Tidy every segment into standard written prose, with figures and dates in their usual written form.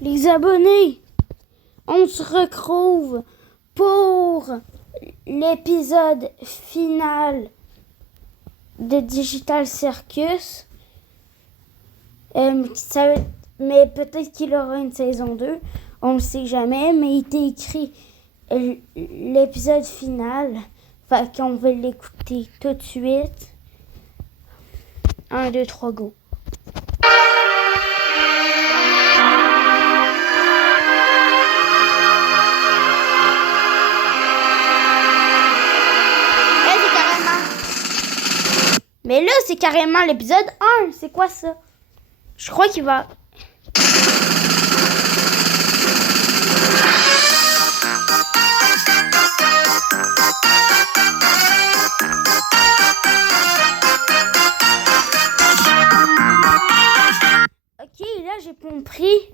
Les abonnés, on se retrouve pour l'épisode final de Digital Circus. Mais peut-être qu'il aura une saison 2. On ne sait jamais, mais il était écrit l'épisode final. Fait qu'on va l'écouter tout de suite. 1, 2, 3, go. Mais là, c'est carrément l'épisode 1. C'est quoi ça? Je crois qu'il va... Ok, là, j'ai compris.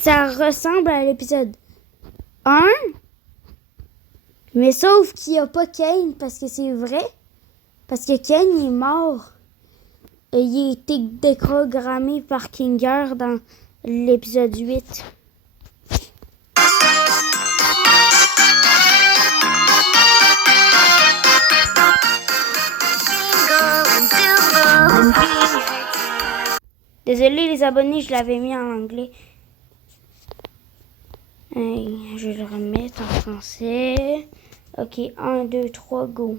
Ça ressemble à l'épisode 1. Mais sauf qu'il n'y a pas Kane, parce que c'est vrai. Parce que Kane, il est mort. Il a été déprogrammé par Kinger dans l'épisode 8. Désolé les abonnés, je l'avais mis en anglais. Je vais le remettre en français. Ok, 1, 2, 3, go.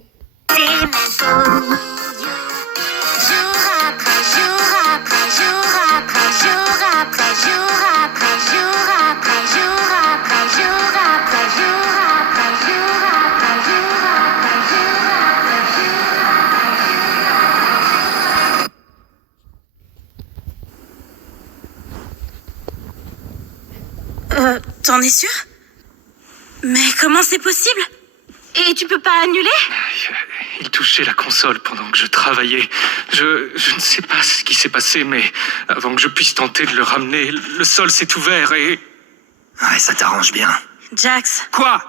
T'en es sûr? Mais comment c'est possible? Et tu peux pas annuler? Il touchait la console pendant que je travaillais. Je ne sais pas ce qui s'est passé, mais avant que je puisse tenter de le ramener, le sol s'est ouvert et... Ouais, ça t'arrange bien. Jax. Quoi?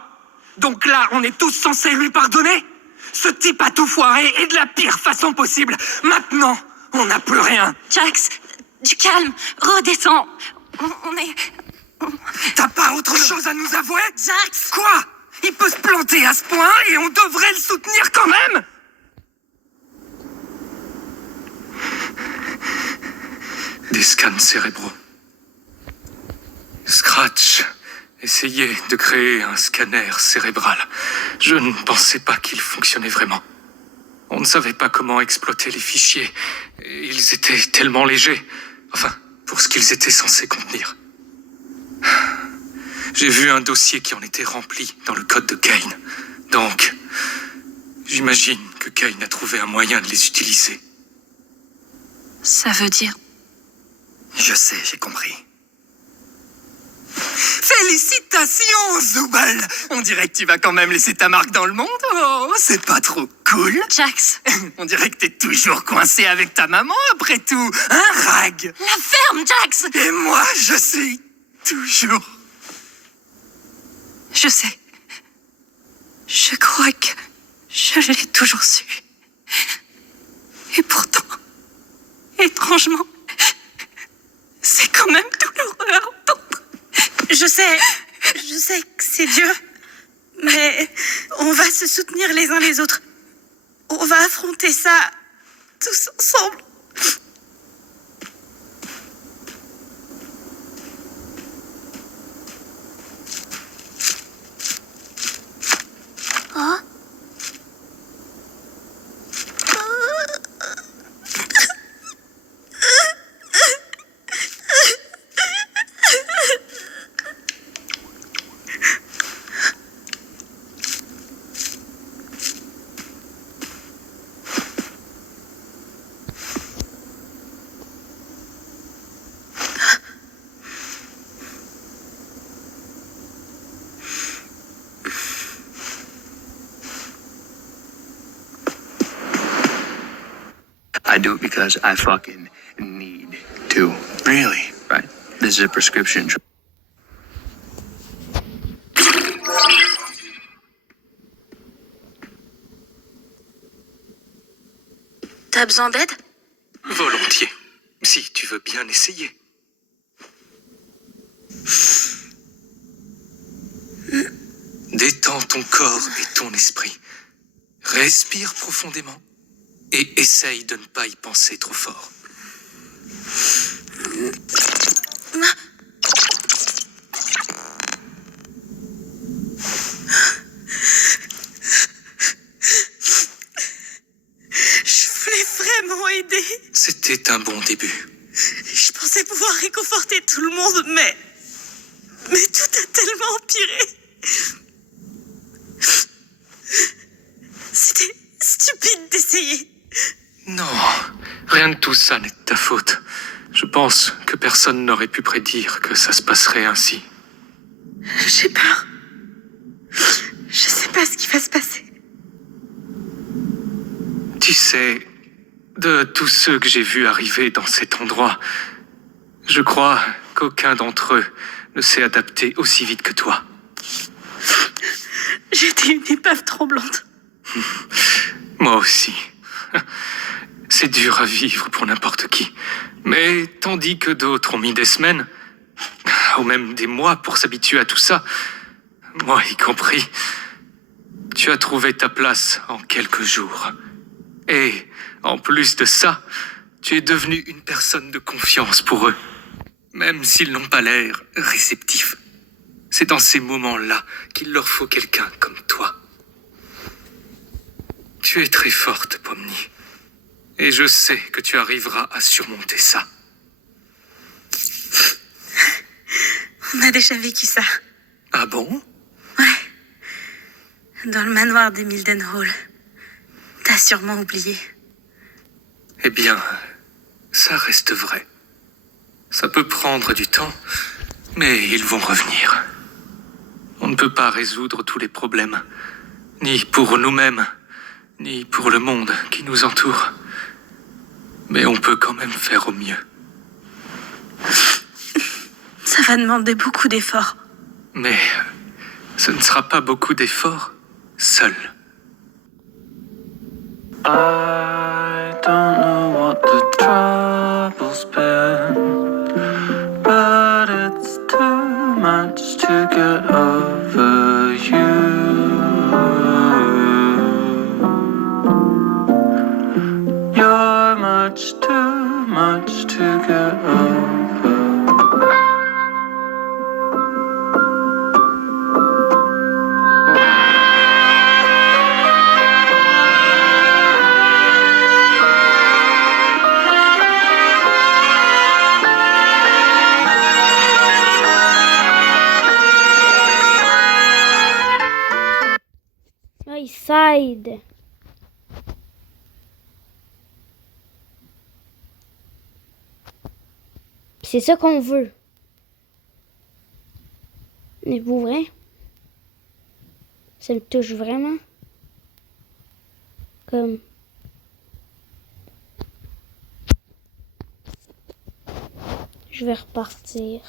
Donc là, on est tous censés lui pardonner? Ce type a tout foiré et de la pire façon possible. Maintenant, on n'a plus rien. Jax, du calme, redescends. On est... T'as pas autre chose à nous avouer? Jax! Quoi? Il peut se planter à ce point et on devrait le soutenir quand même? Des scans cérébraux. Scratch essayait de créer un scanner cérébral. Je ne pensais pas qu'il fonctionnait vraiment. On ne savait pas comment exploiter les fichiers. Ils étaient tellement légers. Enfin, pour ce qu'ils étaient censés contenir. J'ai vu un dossier qui en était rempli dans le code de Kane. Donc, j'imagine que Kane a trouvé un moyen de les utiliser. Ça veut dire... Je sais, j'ai compris. Félicitations, Zubal! On dirait que tu vas quand même laisser ta marque dans le monde. Oh, c'est pas trop cool? Jax! On dirait que t'es toujours coincé avec ta maman, après tout. Hein, Rag? La ferme, Jax! Et moi, je suis toujours... Je sais. Je crois que je l'ai toujours su. Et pourtant, étrangement, c'est quand même douloureux à entendre. Je sais que c'est Dieu, mais on va se soutenir les uns les autres. On va affronter ça tous ensemble. Oh. I do it because I fucking need to. Really? Right? This is a prescription. T'as besoin d'aide? Volontiers, si tu veux bien essayer. Détends ton corps et ton esprit. Respire profondément et essaye de ne pas y penser trop fort. Je voulais vraiment aider. C'était un bon début. Je pensais pouvoir réconforter tout le monde, mais tout a tellement empiré. C'était stupide d'essayer. Non, rien de tout ça n'est de ta faute. Je pense que personne n'aurait pu prédire que ça se passerait ainsi. J'ai peur. Je sais pas ce qui va se passer. Tu sais, de tous ceux que j'ai vus arriver dans cet endroit, je crois qu'aucun d'entre eux ne s'est adapté aussi vite que toi. J'étais une épave tremblante. Moi aussi. C'est dur à vivre pour n'importe qui. Mais tandis que d'autres ont mis des semaines, ou même des mois pour s'habituer à tout ça, moi y compris, tu as trouvé ta place en quelques jours. Et, en plus de ça, tu es devenu une personne de confiance pour eux, même s'ils n'ont pas l'air réceptifs. C'est dans ces moments-là qu'il leur faut quelqu'un comme toi. Tu es très forte, Pomni. Et je sais que tu arriveras à surmonter ça. On a déjà vécu ça. Ah bon? Ouais. Dans le manoir des Mildenhall. T'as sûrement oublié. Eh bien, ça reste vrai. Ça peut prendre du temps, mais ils vont revenir. On ne peut pas résoudre tous les problèmes, ni pour nous-mêmes, ni pour le monde qui nous entoure. Mais on peut quand même faire au mieux. Ça va demander beaucoup d'efforts. Mais ce ne sera pas beaucoup d'efforts seul. I don't know what the trouble's been, but it's too much to get over you. You're too much to get over. Side. C'est ça qu'on veut. Mais pour vrai, ça me touche vraiment. Comme... Je vais repartir.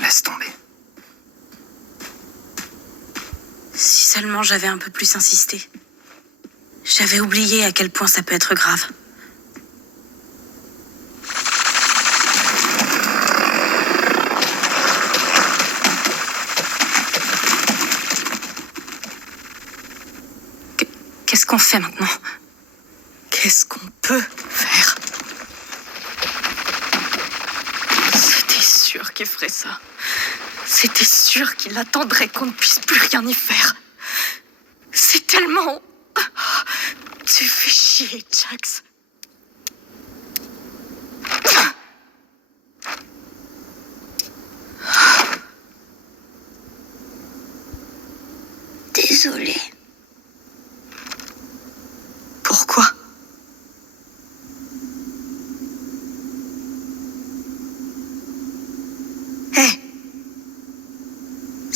Laisse tomber. Si seulement j'avais un peu plus insisté. J'avais oublié à quel point ça peut être grave. Qu'est-ce qu'on fait maintenant? Qu'est-ce qu'on peut faire? C'était sûr qu'il ferait ça. C'était sûr qu'il attendrait qu'on ne puisse plus rien y faire. C'est tellement... Tu fais chier, Jax. Désolée.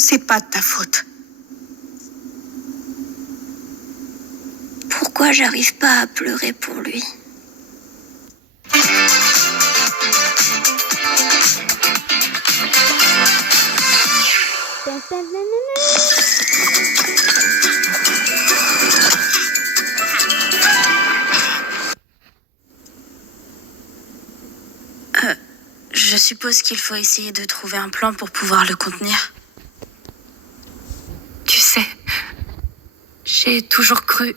C'est pas de ta faute. Pourquoi j'arrive pas à pleurer pour lui? Tan, tan, nan, nan, Je suppose qu'il faut essayer de trouver un plan pour pouvoir le contenir. Tu sais, j'ai toujours cru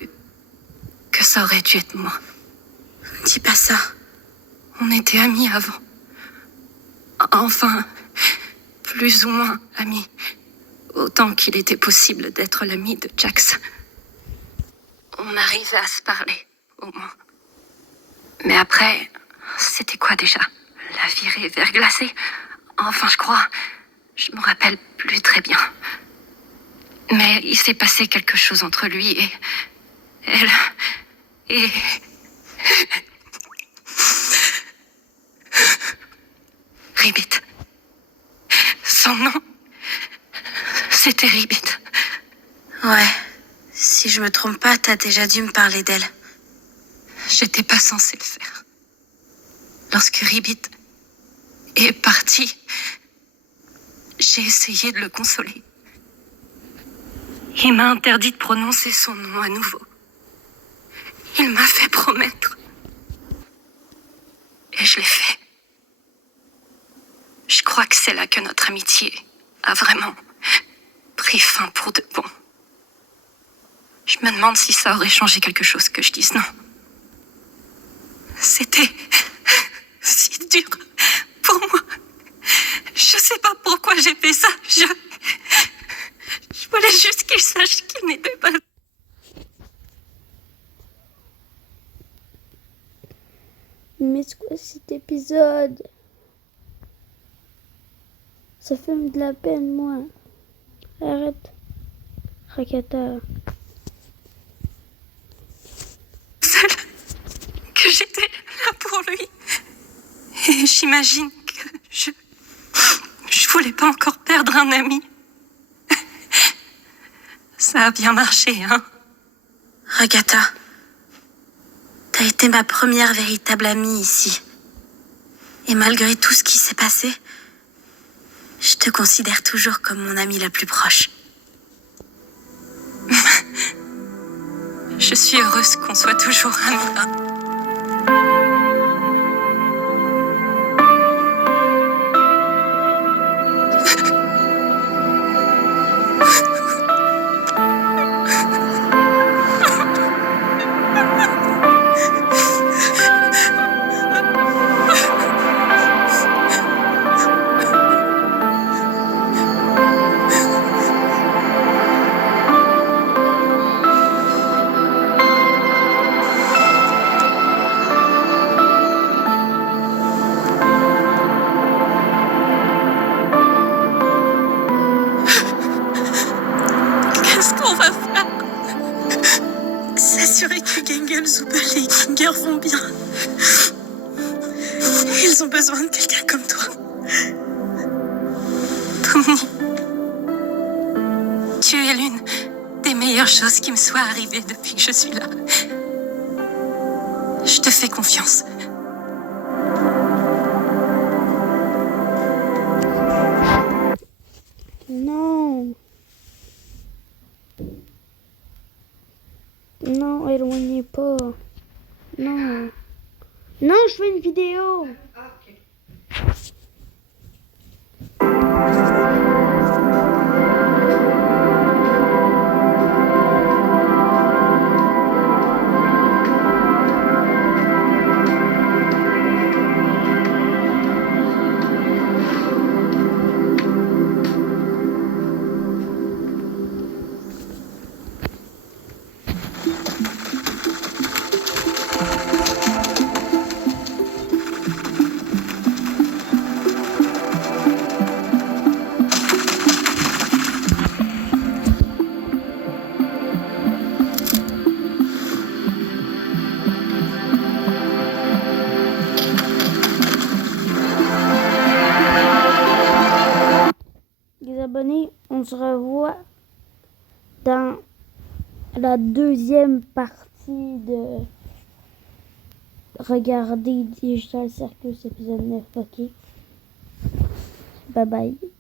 que ça aurait dû être moi. Dis pas ça. On était amis avant. Enfin, plus ou moins amis. Autant qu'il était possible d'être l'ami de Jax. On arrivait à se parler, au moins. Mais après, c'était quoi déjà? La virée verglacée? Enfin, je crois. Je me rappelle plus très bien. Mais il s'est passé quelque chose entre lui et elle. Et... Ribbit. Son nom, c'était Ribbit. Ouais. Si je me trompe pas, t'as déjà dû me parler d'elle. J'étais pas censée le faire. Lorsque Ribbit est parti, j'ai essayé de le consoler. Il m'a interdit de prononcer son nom à nouveau. Il m'a fait promettre. Et je l'ai fait. Je crois que c'est là que notre amitié a vraiment pris fin pour de bon. Je me demande si ça aurait changé quelque chose que je dise non. C'était si dur pour moi. Je sais pas pourquoi j'ai fait ça. Je voulais juste qu'il sache qu'il n'était pas... Mais c'est quoi cet épisode? Ça fait de la peine, moi. Arrête. Rakata. Seule que j'étais là pour lui. Et j'imagine que je voulais pas encore perdre un ami. Ça a bien marché, hein? Agatha, t'as été ma première véritable amie ici. Et malgré tout ce qui s'est passé, je te considère toujours comme mon amie la plus proche. Je suis heureuse qu'on soit toujours amis. Qu'est-ce qu'on va faire? S'assurer que Gengel, Zubel et Ginger vont bien. Ils ont besoin de quelqu'un comme toi. Tommy, tu es l'une des meilleures choses qui me soient arrivées depuis que je suis là. Je te fais confiance. Non. Non, éloignez pas. Non. Non, je fais une vidéo. on se revoit dans la deuxième partie de regarder Digital Circus épisode 9. Ok. Bye bye.